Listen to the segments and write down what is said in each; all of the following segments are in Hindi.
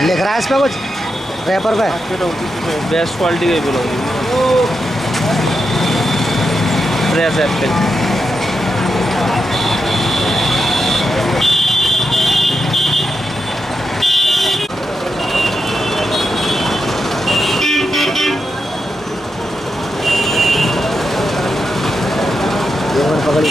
लिख रहा है इस पे कुछ पेपर पे? बेस्ट क्वालिटी का ही बोलोगे। Fresh Apple. पकड़ी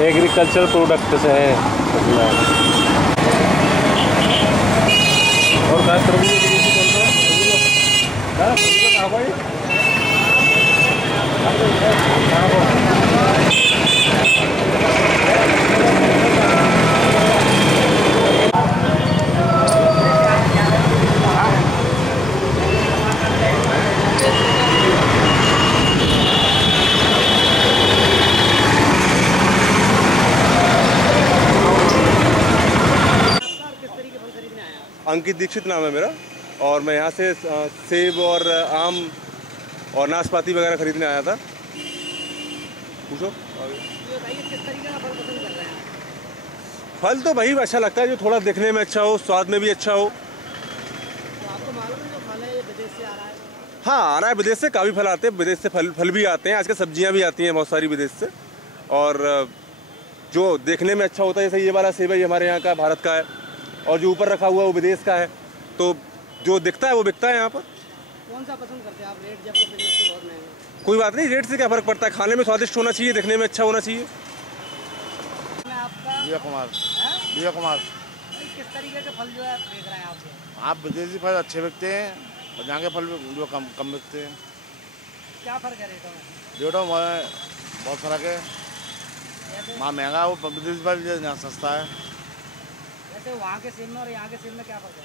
एग्रीकल्चर प्रोडक्ट्स हैं और खास तरह अंकित दीक्षित नाम है मेरा और मैं यहाँ से सेब और आम और नाशपाती वगैरह खरीदने आया था। पूछो किस तरीके का फल पसंद कर रहे हैं? फल तो भाई अच्छा लगता है जो थोड़ा दिखने में अच्छा हो, स्वाद में भी अच्छा हो। तो आपको मालूम है जो फल है ये विदेश से आ रहा है? हाँ, आ रहा है विदेश से, काफ़ी फल आते हैं विदेश से, फल भी आते हैं, आजकल सब्जियाँ भी आती हैं बहुत सारी विदेश से। और जो देखने में अच्छा होता है जैसे ये वाला सेब है, ये हमारे यहाँ का भारत का है, और जो ऊपर रखा हुआ है वो विदेश का है। तो जो दिखता है वो बिकता है यहाँ पर। कौन सा पसंद करते हैं आप? रेट जब बिजनेस तो बहुत महंगा। कोई बात नहीं, रेट से क्या फ़र्क पड़ता है, खाने में स्वादिष्ट होना चाहिए, दिखने में अच्छा होना चाहिए। मैं आपका विजय कुमार। किस तरीके के फल जो है बेच रहे हैं आपसे? आप विदेशी फल अच्छे बिकते हैं और यहाँ के फल जो कम बिकते हैं। क्या फ़र्क है रेटों में? रेटों में बहुत फ़र्क है, वहाँ महंगा वो विदेशी फल यहाँ सस्ता है। वैसे वहाँ के सेब में और यहाँ के सेब में क्या फ़र्क है?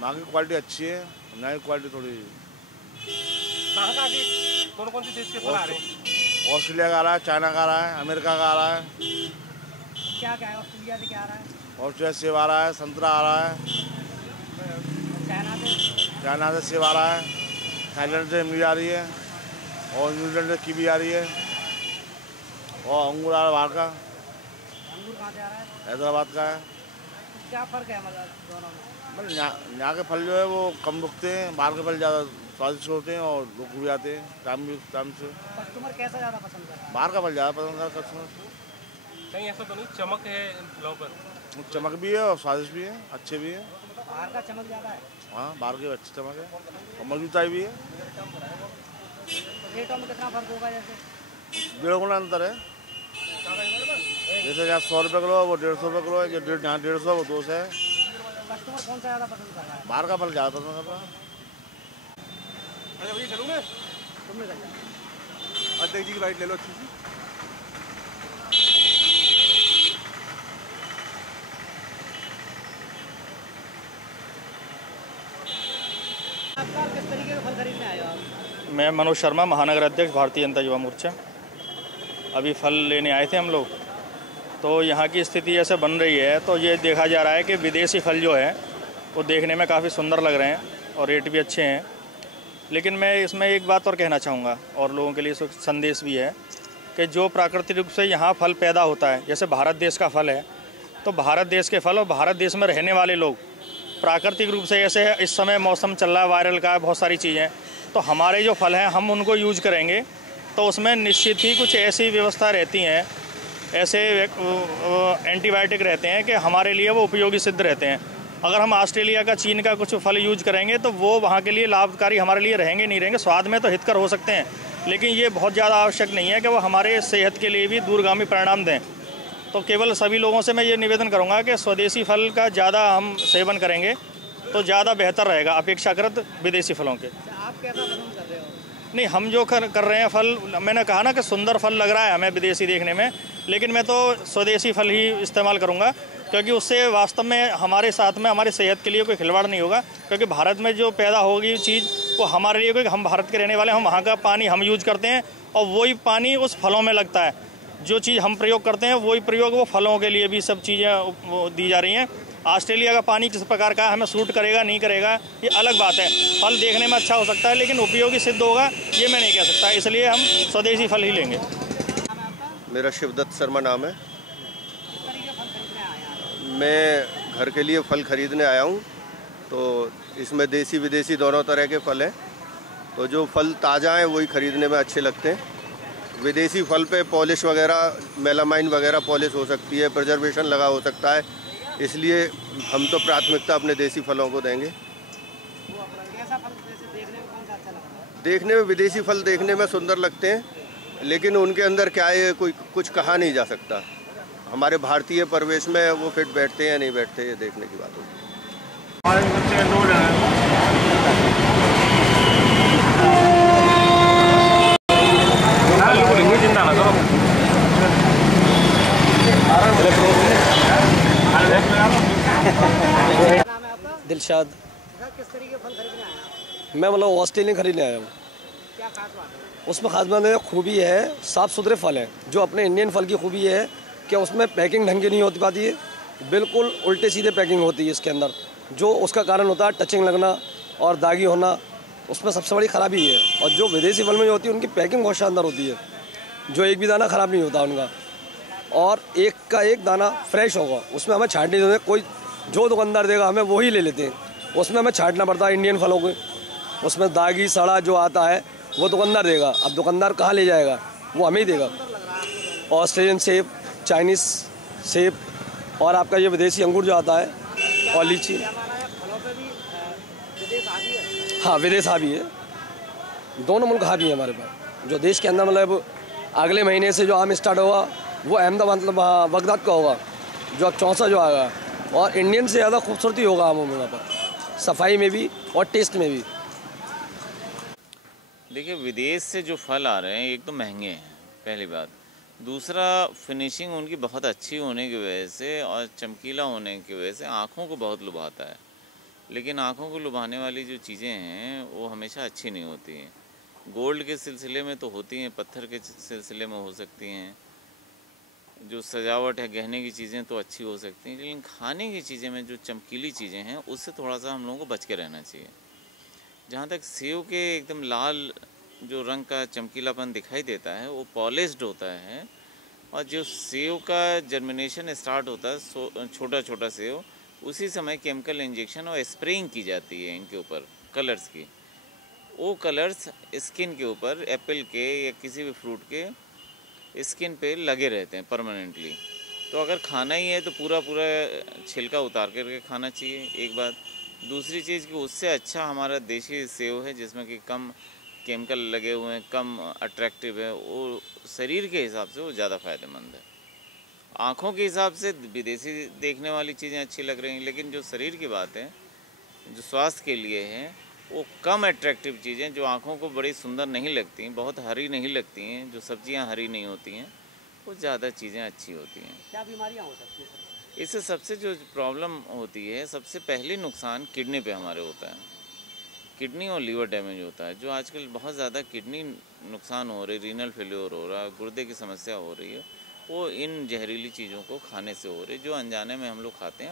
वहाँ की क्वालिटी अच्छी है, यहाँ की क्वालिटी थोड़ी। कौन सी देश के फल आ रहे हैं? ऑस्ट्रेलिया का आ रहा है, चाइना का आ रहा है, अमेरिका का आ रहा है। क्या क्या है? ऑस्ट्रेलिया से क्या आ रहा है? ऑस्ट्रेलिया से सेब आ रहा है, संतरा आ रहा है, चाइना से सेब आ रहा है, थाईलैंड से इमली आ रही है और न्यूजीलैंड से कीवी आ रही है। और अंगूर आ रहा है बाहर का, अंगूर कहाँ से आ रहा है? हैदराबाद का है। क्या फ़र्क है मतलब दोनों में? मतलब यहाँ के फल जो है वो कम रुकते हैं, बाहर के फल ज़्यादा स्वादिष्ट होते हैं और रुक भी आते हैं टाइम से। कस्टमर कैसा ज़्यादा पसंद कर रहा है? बाहर का फल ज़्यादा पसंद करता है कस्टमर। कहीं ऐसा तो नहीं चमक है इन फलों पर? चमक भी है और स्वादिष्ट भी है, अच्छे भी है। बाहर का चमक ज़्यादा है। हाँ, बाहर के अच्छी चमक है और मजबूताई भी है। तो रेटों में कितना फ़र्क होगा जैसे? 1.5 गुना अंतर है। जैसे यहाँ 100 रुपये किलो है, वो 150 रुपये किलो है। जो यहाँ 150 वो 200 है। कस्टमर कौन सा ज़्यादा पसंद कर रहा है? बाहर का फल ज़्यादा पसंद कर रहा है। अरे भैया चलूँ मैं? तुम निकल जाओ। अध्यक्ष जी की राइट ले लो अच्छी सी। आपका किस तरीके के फल खरीदने आए हो आप? मैं मनोज शर्मा, महानगर अध्यक्ष, भारतीय जनता युवा मोर्चा। अभी फल लेने आए थे हम लोग, तो यहाँ की स्थिति ऐसे बन रही है तो ये देखा जा रहा है कि विदेशी फल जो है वो देखने में काफ़ी सुंदर लग रहे हैं और रेट भी अच्छे हैं। लेकिन मैं इसमें एक बात और कहना चाहूँगा और लोगों के लिए संदेश भी है कि जो प्राकृतिक रूप से यहाँ फल पैदा होता है, जैसे भारत देश का फल है, तो भारत देश के फल और भारत देश में रहने वाले लोग प्राकृतिक रूप से, जैसे इस समय मौसम चल रहा है वायरल का, बहुत सारी चीज़ें, तो हमारे जो फल हैं हम उनको यूज करेंगे तो उसमें निश्चित ही कुछ ऐसी व्यवस्था रहती हैं, ऐसे एंटीबायोटिक रहते हैं कि हमारे लिए वो उपयोगी सिद्ध रहते हैं। अगर हम ऑस्ट्रेलिया का, चीन का कुछ फल यूज करेंगे तो वो वहाँ के लिए लाभकारी हमारे लिए रहेंगे नहीं रहेंगे। स्वाद में तो हितकर हो सकते हैं, लेकिन ये बहुत ज़्यादा आवश्यक नहीं है कि वो हमारे सेहत के लिए भी दूरगामी परिणाम दें। तो केवल सभी लोगों से मैं ये निवेदन करूँगा कि स्वदेशी फल का ज़्यादा हम सेवन करेंगे तो ज़्यादा बेहतर रहेगा अपेक्षाकृत विदेशी फलों के। आप कैसा पसंद कर रहे हो? नहीं, हम जो कर रहे हैं फल, मैंने कहा ना कि सुंदर फल लग रहा है हमें विदेशी देखने में, लेकिन मैं तो स्वदेशी फल ही इस्तेमाल करूंगा, क्योंकि उससे वास्तव में हमारे साथ में हमारी सेहत के लिए कोई खिलवाड़ नहीं होगा। क्योंकि भारत में जो पैदा होगी चीज़ वो हमारे लिए, कोई हम भारत के रहने वाले, हम वहाँ का पानी हम यूज करते हैं और वही पानी उस फलों में लगता है। जो चीज़ हम प्रयोग करते हैं वही प्रयोग वो फलों के लिए भी सब चीज़ें दी जा रही हैं। ऑस्ट्रेलिया का पानी किस प्रकार का हमें सूट करेगा नहीं करेगा ये अलग बात है। फल देखने में अच्छा हो सकता है लेकिन उपयोगी सिद्ध होगा ये मैं नहीं कह सकता, इसलिए हम स्वदेशी फल ही लेंगे। मेरा शिवदत्त शर्मा नाम है। किस तरीके के फल खरीदने आए हैं आप? मैं घर के लिए फल खरीदने आया हूँ, तो इसमें देसी विदेशी दोनों तरह के फल हैं। तो जो फल ताज़ा हैं वही खरीदने में अच्छे लगते हैं। विदेशी फल पे पॉलिश वगैरह, मेलामाइन वगैरह पॉलिश हो सकती है, प्रिजर्वेशन लगा हो सकता है, इसलिए हम तो प्राथमिकता अपने देसी फलों को देंगे। कैसा फल जैसे देखने में कौन सा अच्छा लगता है? देखने में विदेशी फल देखने में सुंदर लगते हैं, लेकिन उनके अंदर क्या है कोई कुछ कहा नहीं जा सकता। हमारे भारतीय परिवेश में वो फिट बैठते हैं या नहीं बैठते, ये देखने की बात होगी। नाम है आपका? दिलशाद। सर, किस तरीके के फल खरीदने आए हैं आप? मैं मतलब ऑस्ट्रेलियन खरीदने आया हूँ। क्या खास बात है? उसमें खास बात है, खूबी है साफ़ सुथरे फल हैं। जो अपने इंडियन फल की खूबी है कि उसमें पैकिंग ढंग की नहीं होती पाती है, बिल्कुल उल्टे सीधे पैकिंग होती है इसके अंदर। जो उसका कारण होता है टचिंग लगना और दागी होना, उसमें सबसे बड़ी ख़राबी है। और जो विदेशी फल में जो होती है उनकी पैकिंग बहुत शानदार होती है, जो एक भी दाना ख़राब नहीं होता उनका, और एक का एक दाना फ्रेश होगा। उसमें हमें छाँटने नहीं होती, कोई जो दुकानदार देगा हमें वही ले लेते हैं। उसमें हमें छाँटना पड़ता है इंडियन फलों को। उसमें दागी सड़ा जो आता है वो दुकानदार देगा। अब दुकानदार कहाँ ले जाएगा, वो हमें ही देगा। ऑस्ट्रेलियन सेब, चाइनीज़ सेब और आपका ये विदेशी अंगूर जो आता है और लीची। फलों पे भी विदेश हावी है? हाँ, विदेश हावी है, दोनों मुल्क हावी है हमारे पास। जो देश के अंदर मतलब अगले महीने से जो आम स्टार्ट होगा वो अहमदाबाद मतलब बगदाद का होगा, जो अब 64 जो आएगा, और इंडियन से ज़्यादा खूबसूरती होगा आमों में, वहाँ पर सफाई में भी और टेस्ट में भी। देखिए, विदेश से जो फल आ रहे हैं एक तो महंगे हैं, पहली बात। दूसरा, फिनिशिंग उनकी बहुत अच्छी होने की वजह से और चमकीला होने की वजह से आँखों को बहुत लुभाता है। लेकिन आँखों को लुभाने वाली जो चीज़ें हैं वो हमेशा अच्छी नहीं होती हैं। गोल्ड के सिलसिले में तो होती हैं, पत्थर के सिलसिले में हो सकती हैं, जो सजावट है गहने की चीज़ें तो अच्छी हो सकती हैं, लेकिन खाने की चीज़ें में जो चमकीली चीज़ें हैं उससे थोड़ा सा हम लोगों को बच के रहना चाहिए। जहाँ तक सेव के एकदम लाल जो रंग का चमकीलापन दिखाई देता है वो पॉलिश्ड होता है, और जो सेव का जर्मिनेशन स्टार्ट होता है, छोटा छोटा सेव, उसी समय केमिकल इंजेक्शन और स्प्रेइंग की जाती है इनके ऊपर कलर्स की। वो कलर्स स्किन के ऊपर, एप्पल के या किसी भी फ्रूट के स्किन पे लगे रहते हैं परमानेंटली। तो अगर खाना ही है तो पूरा छिलका उतार करके खाना चाहिए, एक बात। दूसरी चीज़ कि उससे अच्छा हमारा देसी सेव है जिसमें कि कम केमिकल लगे हुए हैं, कम अट्रैक्टिव है, वो शरीर के हिसाब से वो ज़्यादा फ़ायदेमंद है। आँखों के हिसाब से विदेशी देखने वाली चीज़ें अच्छी लग रही हैं, लेकिन जो शरीर की बात है, जो स्वास्थ्य के लिए है, वो कम अट्रैक्टिव चीज़ें जो आँखों को बड़ी सुंदर नहीं लगती, बहुत हरी नहीं लगती हैं, जो सब्जियां हरी नहीं होती हैं, वो ज़्यादा चीज़ें अच्छी होती हैं। क्या बीमारियां हो सकती हैं? इससे सबसे जो प्रॉब्लम होती है, सबसे पहले नुकसान किडनी पे हमारे होता है। किडनी और लीवर डैमेज होता है, जो आजकल बहुत ज़्यादा किडनी नुकसान हो रही, रीनल फेल्योर हो रहा है, गुर्दे की समस्या हो रही है, वो इन जहरीली चीज़ों को खाने से हो रही है, जो अनजाने में हम लोग खाते हैं।